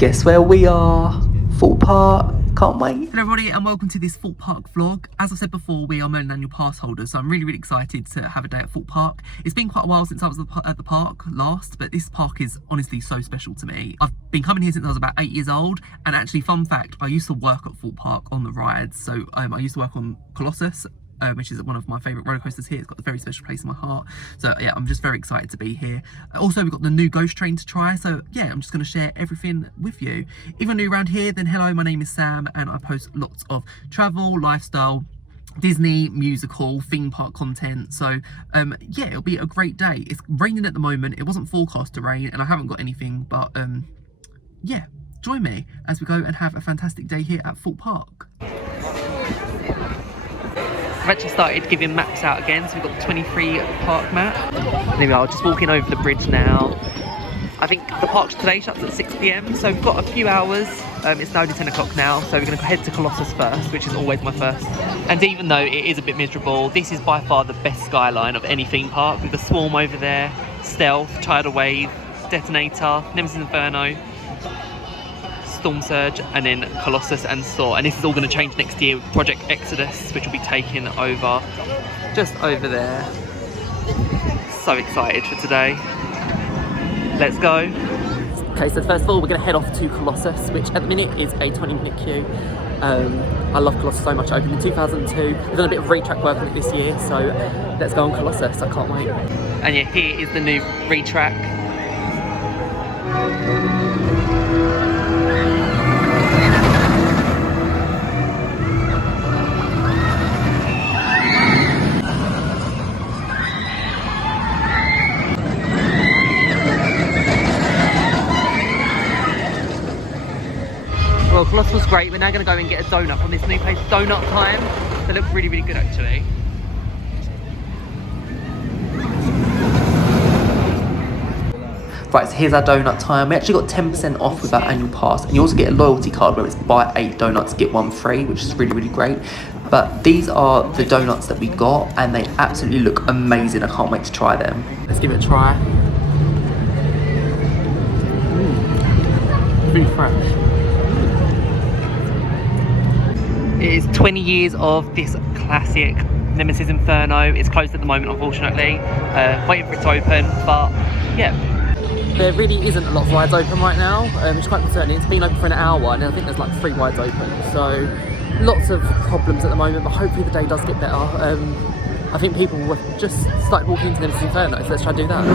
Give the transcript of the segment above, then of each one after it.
Guess where we are? Thorpe Park. Can't wait. Hello everybody and welcome to this Thorpe Park vlog. As I said before, we are MAYHEM annual pass holders, so I'm really excited to have a day at Thorpe Park. It's been quite a while since I was at the park last, but this park is honestly so special to me. I've been coming here since I was about 8 years old, and actually, fun fact, I used to work at Thorpe Park on the rides. So I used to work on Colossus, which is one of my favourite roller coasters here. It's got a very special place in my heart. So yeah, I'm just very excited to be here. Also, we've got the new ghost train to try. So yeah, I'm just going to share everything with you. If you're new around here, then hello, my name is Sam and I post lots of travel, lifestyle, Disney, musical, theme park content. So yeah, it'll be a great day. It's raining at the moment. It wasn't forecast to rain and I haven't got anything, but yeah, join me as we go and have a fantastic day here at Thorpe Park. I've actually started giving maps out again, so we've got the 23 park map. There we are, just walking over the bridge now. I think the park today shuts at 6 PM, so we've got a few hours. It's now only 10 o'clock now, so we're going to head to Colossus first, which is always my first. And even though it is a bit miserable, this is by far the best skyline of any theme park, with the Swarm over there, Stealth, Tidal Wave, Detonator, Nemesis Inferno, Storm Surge, and then Colossus and Soar. And this is all going to change next year with Project Exodus, which will be taken over just over there. So excited for today. Let's go. Okay, so first of all, we're going to head off to Colossus, which at the minute is a 20-minute queue. I love Colossus so much. I opened in 2002. We've done a bit of retrack work on it this year, so let's go on Colossus. I can't wait. And yeah, here is the new retrack. Well, Colossus was great. We're now going to go and get a donut from this new place, Donut Time. They look really good actually. Right, so here's our donut time. We actually got 10% off with our annual pass, and you also get a loyalty card where it's buy 8 donuts, get 1 free, which is really great. But these are the donuts that we got, and they absolutely look amazing. I can't wait to try them. Let's give it a try. Really fresh. It is 20 years of this classic Nemesis Inferno. It's closed at the moment, unfortunately. Waiting for it to open, but yeah. There really isn't a lot of rides open right now, which is quite concerning. It's been open for an hour, and I think there's like 3 rides open. So lots of problems at the moment, but hopefully the day does get better. I think people were just started walking into Nemesis Inferno, so let's try and do that.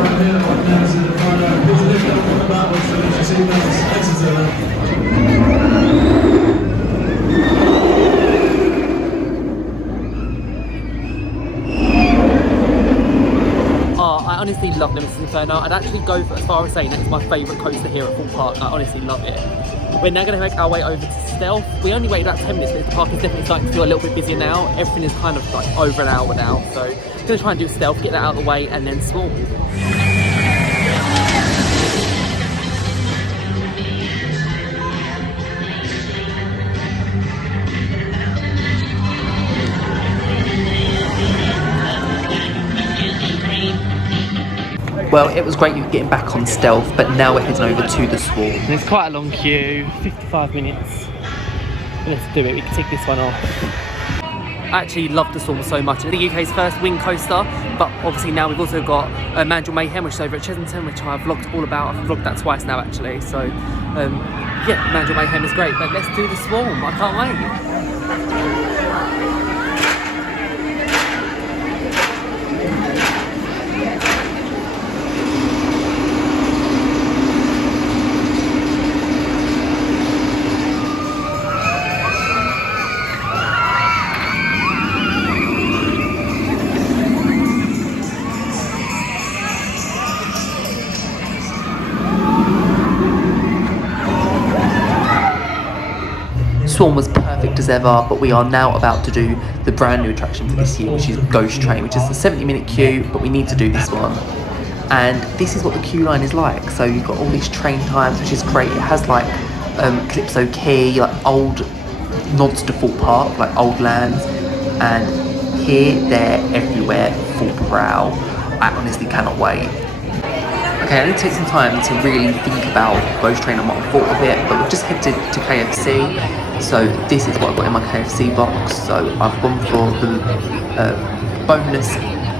I honestly love Nemesis Inferno. I'd actually go as far as saying that it's my favourite coaster here at Thorpe Park. I honestly love it. We're now going to make our way over to Stealth. We only waited about 10 minutes, but the park is definitely starting to feel a little bit busier now. Everything is kind of like over an hour now, so I'm going to try and do Stealth, get that out of the way, and then Swarm. Well, it was great getting back on Stealth, but now we're heading over to the Swarm. And it's quite a long queue, 55 minutes. Let's do it, we can take this one off. I actually love the Swarm so much. It's the UK's first wing coaster, but obviously now we've also got MANDRILL MAYHEM, which is over at Chessington, which I've vlogged all about. I've vlogged that twice now actually, so yeah, MANDRILL MAYHEM is great, but let's do the Swarm, I can't wait. Swarm was perfect as ever, but we are now about to do the brand new attraction for this year, which is Ghost Train, which is a 70-minute queue, but we need to do this one. And this is what the queue line is like. So you've got all these train times, which is great. It has like Calypso Key, like old nods to Thorpe Park, like old lands, and here, there, everywhere, full prow. I honestly cannot wait. Okay, I need to take some time to really think about Ghost Train and what I thought of it, but we've just headed to KFC, so this is what I've got in my KFC box. So I've gone for the boneless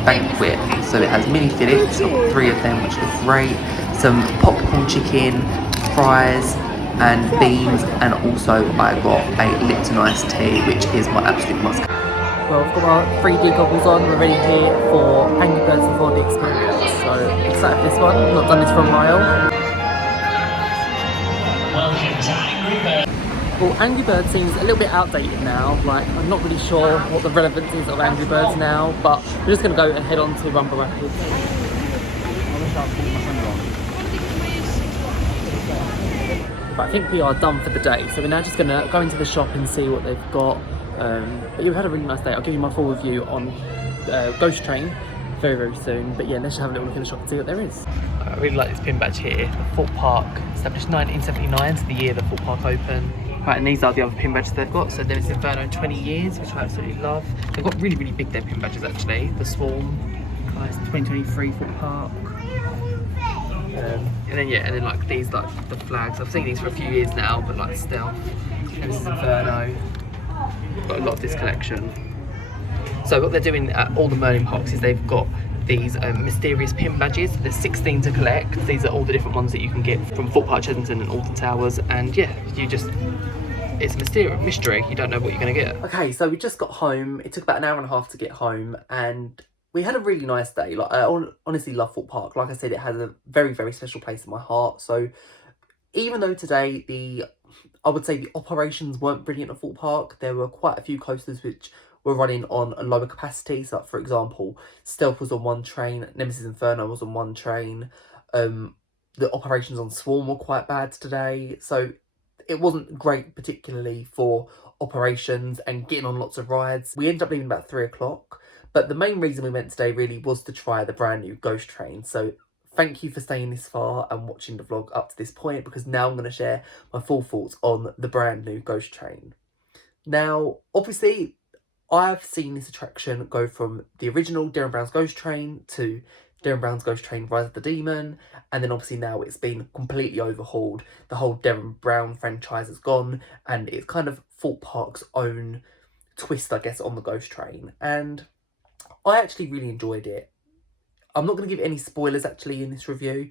banquet, so it has mini fillets, I've got 3 of them which look great, some popcorn chicken, fries and beans, and also I got a Lipton iced tea, which is my absolute must. Well, I've got my 3D goggles on, we're ready here for Angry Birds and 4D experience, so excited for this one. I've not done this for a while. Welcome to Angry Birds. Well, Angry Birds seems a little bit outdated now, like I'm not really sure what the relevance is of Angry Birds now, but we're just going to go and head on to Rumble Rapids. But I think we are done for the day, so we're now just going to go into the shop and see what they've got. But you've had a really nice day. I'll give you my full review on Ghost Train very soon. But yeah, let's just have a little look in the shop and see what there is. I really like this pin badge here. The Thorpe Park, established 1979, so the year the Thorpe Park opened. Right, and these are the other pin badges they've got. So Nemesis Inferno in 20 years, which I absolutely love. They've got really big their pin badges actually. The Swarm, guys, 2023 Thorpe Park. And then like these, like the flags. I've seen these for a few years now, but like Stealth, Nemesis Inferno. Got a lot of this collection. So what they're doing at all the MAYHEM parks is they've got these mysterious pin badges. There's 16 to collect. These are all the different ones that you can get from Thorpe Park, Chessington and Alton Towers. And yeah, it's a mystery. You don't know what you're going to get. Okay, so we just got home. It took about an hour and a half to get home, and we had a really nice day. Like, I honestly love Thorpe Park. Like I said, it has a very special place in my heart. So even though today I would say the operations weren't brilliant at Thorpe Park, there were quite a few coasters which were running on a lower capacity. So, for example, Stealth was on one train, Nemesis Inferno was on one train. The operations on Swarm were quite bad today. So it wasn't great, particularly for operations and getting on lots of rides. We ended up leaving about 3 o'clock. But the main reason we went today really was to try the brand new Ghost Train. So thank you for staying this far and watching the vlog up to this point, because now I'm going to share my full thoughts on the brand new Ghost Train. Now, obviously, I've seen this attraction go from the original Derren Brown's Ghost Train to Derren Brown's Ghost Train Rise of the Demon, and then obviously now it's been completely overhauled. The whole Derren Brown franchise is gone, and it's kind of Thorpe Park's own twist, I guess, on the Ghost Train. And I actually really enjoyed it. I'm not going to give any spoilers actually in this review,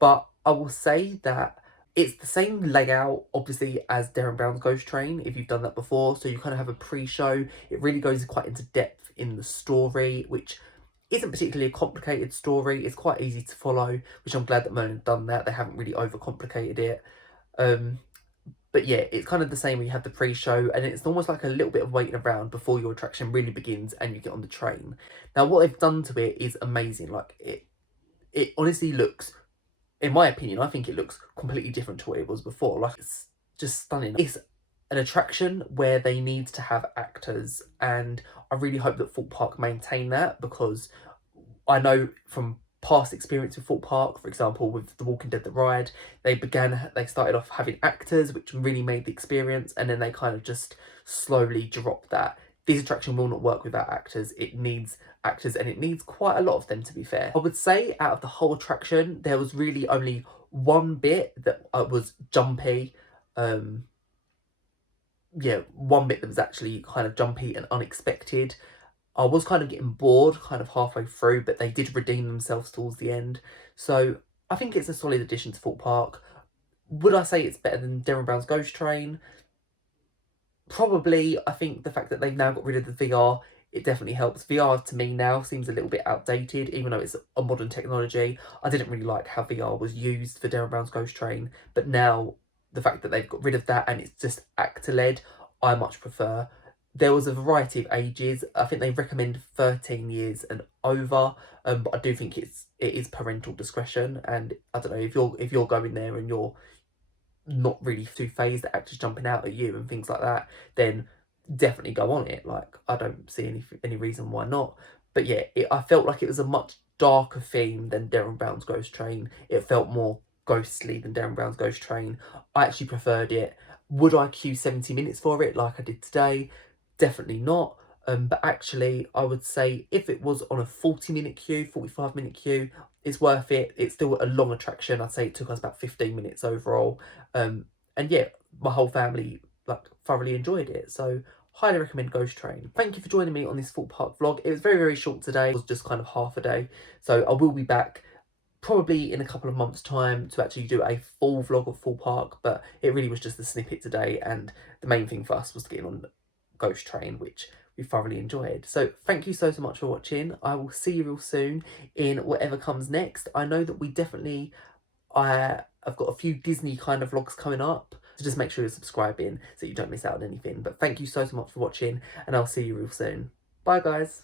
but I will say that it's the same layout, obviously, as Derren Brown's Ghost Train, if you've done that before. So you kind of have a pre-show. It really goes quite into depth in the story, which isn't particularly a complicated story. It's quite easy to follow, which I'm glad that MAYHEM have done that. They haven't really overcomplicated it. But yeah, it's kind of the same when you have the pre-show, and it's almost like a little bit of waiting around before your attraction really begins and you get on the train. Now, what they've done to it is amazing. Like, it honestly looks, in my opinion, I think it looks completely different to what it was before. Like, it's just stunning. It's an attraction where they need to have actors, and I really hope that Thorpe Park maintain that, because I know from past experience with Thorpe Park, for example, with The Walking Dead The Ride, they started off having actors, which really made the experience, and then they kind of just slowly dropped that. This attraction will not work without actors. It needs actors, and it needs quite a lot of them, to be fair. I would say out of the whole attraction, there was really only one bit that was jumpy. Yeah, one bit that was actually kind of jumpy and unexpected. I was kind of getting bored kind of halfway through, but they did redeem themselves towards the end. So I think it's a solid addition to Thorpe Park. Would I say it's better than Derren Brown's Ghost Train? Probably. I think the fact that they've now got rid of the VR, it definitely helps. VR to me now seems a little bit outdated, even though it's a modern technology. I didn't really like how VR was used for Derren Brown's Ghost Train, but now the fact that they've got rid of that and it's just actor-led, I much prefer. There was a variety of ages. I think they recommend 13 years and over, but I do think it is parental discretion. And I don't know, if you're going there and you're not really too phased at actors jumping out at you and things like that, then definitely go on it. Like, I don't see any reason why not. But yeah, I felt like it was a much darker theme than Derren Brown's Ghost Train. It felt more ghostly than Derren Brown's Ghost Train. I actually preferred it. Would I queue 70 minutes for it like I did today? Definitely not. But actually, I would say if it was on a 40-minute queue, 45-minute queue, it's worth it. It's still a long attraction. I'd say it took us about 15 minutes overall. And yeah, my whole family like thoroughly enjoyed it. So highly recommend Ghost Train. Thank you for joining me on this Thorpe Park vlog. It was very, very short today. It was just kind of half a day. So I will be back probably in a couple of months' time to actually do a full vlog of Thorpe Park. But it really was just a snippet today. And the main thing for us was getting on Ghost Train, which we thoroughly enjoyed. So thank you so much for watching. I will see you real soon in whatever comes next. I know that we definitely, I've got a few Disney kind of vlogs coming up, so just make sure you're subscribing so you don't miss out on anything. But thank you so much for watching, and I'll see you real soon. Bye guys.